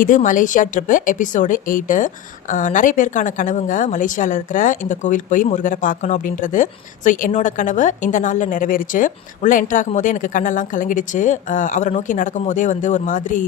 இது Malaysia trip episode 8. நிறைய பேருக்கான கனவுங்க மலேசியாவில் இருக்கிற இந்த கோவிலுக்கு போய் முருகரை பார்க்கணும் அப்படின்றது. ஸோ என்னோட கனவு இந்த நாளில் நிறைவேறிச்சு. உள்ளே என்ட்ரு ஆகும் போதே எனக்கு கண்ணெல்லாம் கலங்கிடுச்சு. அவரை நோக்கி நடக்கும் போதே வந்து ஒரு மாதிரி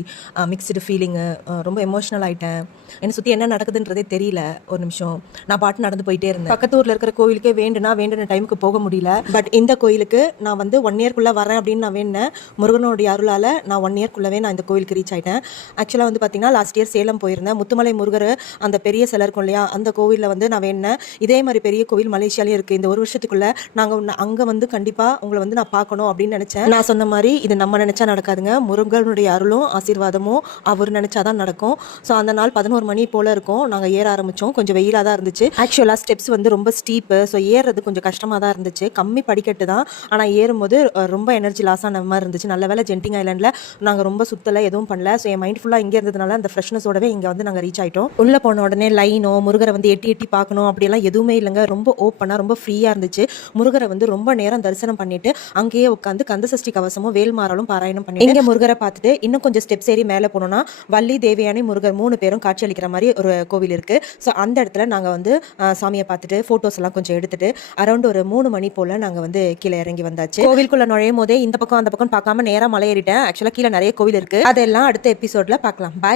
மிக்ஸ்டு ஃபீலிங்கு, ரொம்ப எமோஷ்னல் ஆகிட்டேன். என்னை சுற்றி என்ன நடக்குதுன்றதே தெரியல. ஒரு நிமிஷம் நான் பாட்டு நடந்து போயிட்டே இருந்தேன். பக்கத்து ஊரில் இருக்கிற கோவிலுக்கே வேண்டின டைமுக்கு போக முடியல. பட் இந்த கோயிலுக்கு நான் வந்து 1 இயர்க்குள்ளே வரேன் அப்படின்னு நான் வேண்டினேன். முருகனுடைய அருளால் நான் 1 இயர்க்குள்ளவே நான் இந்த கோவிலுக்கு ரீச் ஆகிட்டேன். ஆக்சுவலாக வந்து லாஸ்ட் இயர் சேலம் போயிருந்தேன். முத்துமலை முருகர் அந்த பெரிய சிலை இருக்கும் இல்லையா, அந்த கோவிலில் வந்து நான் வேணேன். இதே மாதிரி பெரிய கோவில் மலேசியாலேயும் இருக்குது. இந்த ஒரு வருஷத்துக்குள்ள நாங்கள் அங்கே வந்து கண்டிப்பாக உங்களை வந்து நான் பார்க்கணும் அப்படின்னு நினச்சேன். நான் சொன்ன மாதிரி இது நம்ம நினச்சா நடக்காதுங்க. முருகனுடைய அருளும் ஆசீர்வாதமும் அவர் நினச்சாதான் நடக்கும். ஸோ அந்த நாள் 11 மணி போல் இருக்கும். நாங்கள் ஏற ஆரம்பித்தோம். கொஞ்சம் வெயிலாக தான் இருந்துச்சு. ஆக்சுவலாக ஸ்டெப்ஸ் வந்து ரொம்ப ஸ்டீப்பு. ஸோ ஏறுறது கொஞ்சம் கஷ்டமாக தான் இருந்துச்சு. கம்மி படிக்கட்டு தான். ஆனால் ஏறும்போது ரொம்ப எனர்ஜி லாஸ் ஆன மாதிரி இருந்துச்சு. நல்ல வேலை ஜென்டிங் ஐலாண்டில் நாங்கள் ரொம்ப சுத்தலை எதுவும் பண்ணல. ஸோ என் மைண்ட் ஃபுல்லாக இங்கே இருந்ததுனால அந்த ஃப்ரெஷ்னஸோடவே இங்கே வந்து நாங்கள் ரீச் ஆகிட்டோம். உள்ளே போன உடனே லைனோ முருகரை வந்து எட்டி பார்க்கணும் அப்படியெல்லாம் எதுவுமே இல்லைங்க. ரொம்ப ஓப்பனாக ரொம்ப ஃப்ரீயாக இருந்துச்சு. முருகரை வந்து ரொம்ப நேரம் தரிசனம் பண்ணிட்டு அங்கேயே உட்காந்து கந்தசஷ்டி கவசமும் வேல்மாறலும் பாராயணம் பண்ணி இங்கே முருகரை பார்த்துட்டு இன்னும் கொஞ்சம் ஸ்டெப்ஸ் ஏறி மேலே போனோம்னா வள்ளி தேவயானி முருகர் 3 பேரும் காட்சி அளிக்கிற மாதிரி ஒரு கோவில் இருக்குது. ஸோ அந்த இடத்துல நாங்கள் வந்து சாமியை பார்த்துட்டு ஃபோட்டோஸ் எல்லாம் கொஞ்சம் எடுத்துட்டு அரௌண்ட் ஒரு 3 மணி போல் நாங்கள் வந்து கீழே இறங்கி வந்தாச்சு. கோவிலுக்குள்ள நுழையும் போதே இந்த பக்கம் அந்த பக்கம் பார்க்காம நேராக மலை ஏறிட்டேன். ஆக்சுவலாக கீழே நிறைய கோவில் இருக்குது. அதெல்லாம் அடுத்த எபிசோடில் பார்க்கலாம். பாய்.